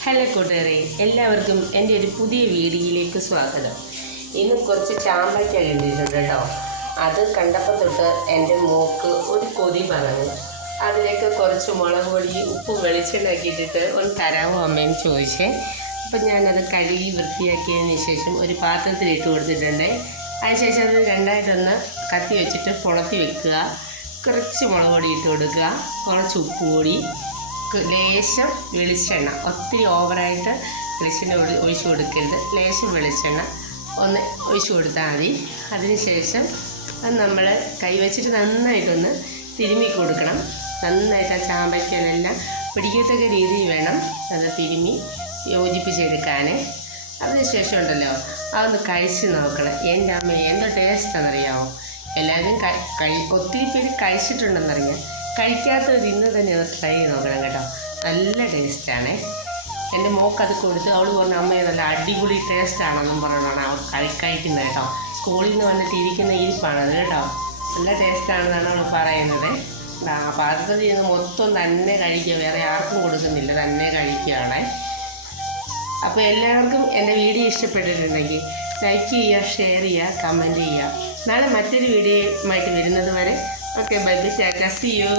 Hello കൂട്ടുകാരെ, എല്ലാവർക്കും എൻ്റെ ഒരു പുതിയ വീഡിയോയിലേക്ക് സ്വാഗതം. ഇന്ന് കുറച്ച് ചാമ്പയ്ക്ക കിട്ടിയിട്ടുണ്ട് കേട്ടോ. അത് കണ്ടപ്പോൾ തൊട്ട് എൻ്റെ മോക്ക് ഒരു കൊതി പറഞ്ഞു. അതിലേക്ക് കുറച്ച് മുളക് പൊടി ഉപ്പും വെളിച്ചെണ്ണയൊക്കെ ഇട്ടിട്ട് ഒന്ന് തരാമോ അമ്മയെന്ന് ചോദിച്ചേ. അപ്പം ഞാനത് കഴുകി വൃത്തിയാക്കിയതിന് ശേഷം ഒരു പാത്രത്തിൽ ഇട്ട് കൊടുത്തിട്ടുണ്ട്. അതിനുശേഷം അത് രണ്ടായിട്ടൊന്ന് കത്തി വെച്ചിട്ട് പുളത്തി വെക്കുക. കുറച്ച് മുളക് പൊടി ഇട്ട് കൊടുക്കുക, കുറച്ച് ഉപ്പ് പൊടി, ലേശം വെളിച്ചെണ്ണ, ഒത്തിരി ഓവറായിട്ട് വെളിച്ചെണ്ണ ഒഴിച്ചു കൊടുക്കരുത്. ലേശം വെളിച്ചെണ്ണ ഒന്ന് ഒഴിച്ചു കൊടുത്താൽ മതി. അതിനുശേഷം അത് നമ്മൾ കൈ വെച്ചിട്ട് നന്നായിട്ടൊന്ന് തിരുമ്മി കൊടുക്കണം. നന്നായിട്ട് ആ ചാമ്പയ്ക്കലെല്ലാം പിടിക്കത്തക്ക രീതിയിൽ വേണം അത് തിരുമ്മി യോജിപ്പിച്ചെടുക്കാൻ. അതിനുശേഷം ഉണ്ടല്ലോ അതൊന്ന് കഴിച്ച് നോക്കണം. എൻ്റെ അമ്മ എന്തോ ടേസ്റ്റാണെന്നറിയാമോ. എല്ലാവരും ഒത്തിരി പേര് കഴിച്ചിട്ടുണ്ടെന്നറിയാം. കഴിക്കാത്തവർ ഇന്ന് തന്നെ അത് ട്രൈ ചെയ്ത് നോക്കണം കേട്ടോ. നല്ല ടേസ്റ്റാണ്. എൻ്റെ മോക്കത് കൊടുത്ത് അവൾ പറഞ്ഞു അമ്മയെ നല്ല അടിപൊളി ടേസ്റ്റാണെന്നും പറഞ്ഞാണ് അവൾ കഴിക്കുന്നത് കേട്ടോ. സ്കൂളിൽ നിന്ന് വന്നിട്ട് ഇരിക്കുന്ന ഇരിപ്പാണത് കേട്ടോ. നല്ല ടേസ്റ്റാണെന്നാണ് അവൾ പറയുന്നത്. ആ പാത്രത്തിൽ നിന്ന് മൊത്തം തന്നെ കഴിക്കുക, വേറെ ആർക്കും കൊടുക്കുന്നില്ല, തന്നെ കഴിക്കുകയാണ്. അപ്പോൾ എല്ലാവർക്കും എൻ്റെ വീഡിയോ ഇഷ്ടപ്പെട്ടിട്ടുണ്ടെങ്കിൽ ലൈക്ക് ചെയ്യുക, ഷെയർ ചെയ്യുക, കമൻറ്റ് ചെയ്യുക. നാളെ മറ്റൊരു വീഡിയോയുമായിട്ട് വരുന്നത് വരെ okay, bye bye, tata, see U.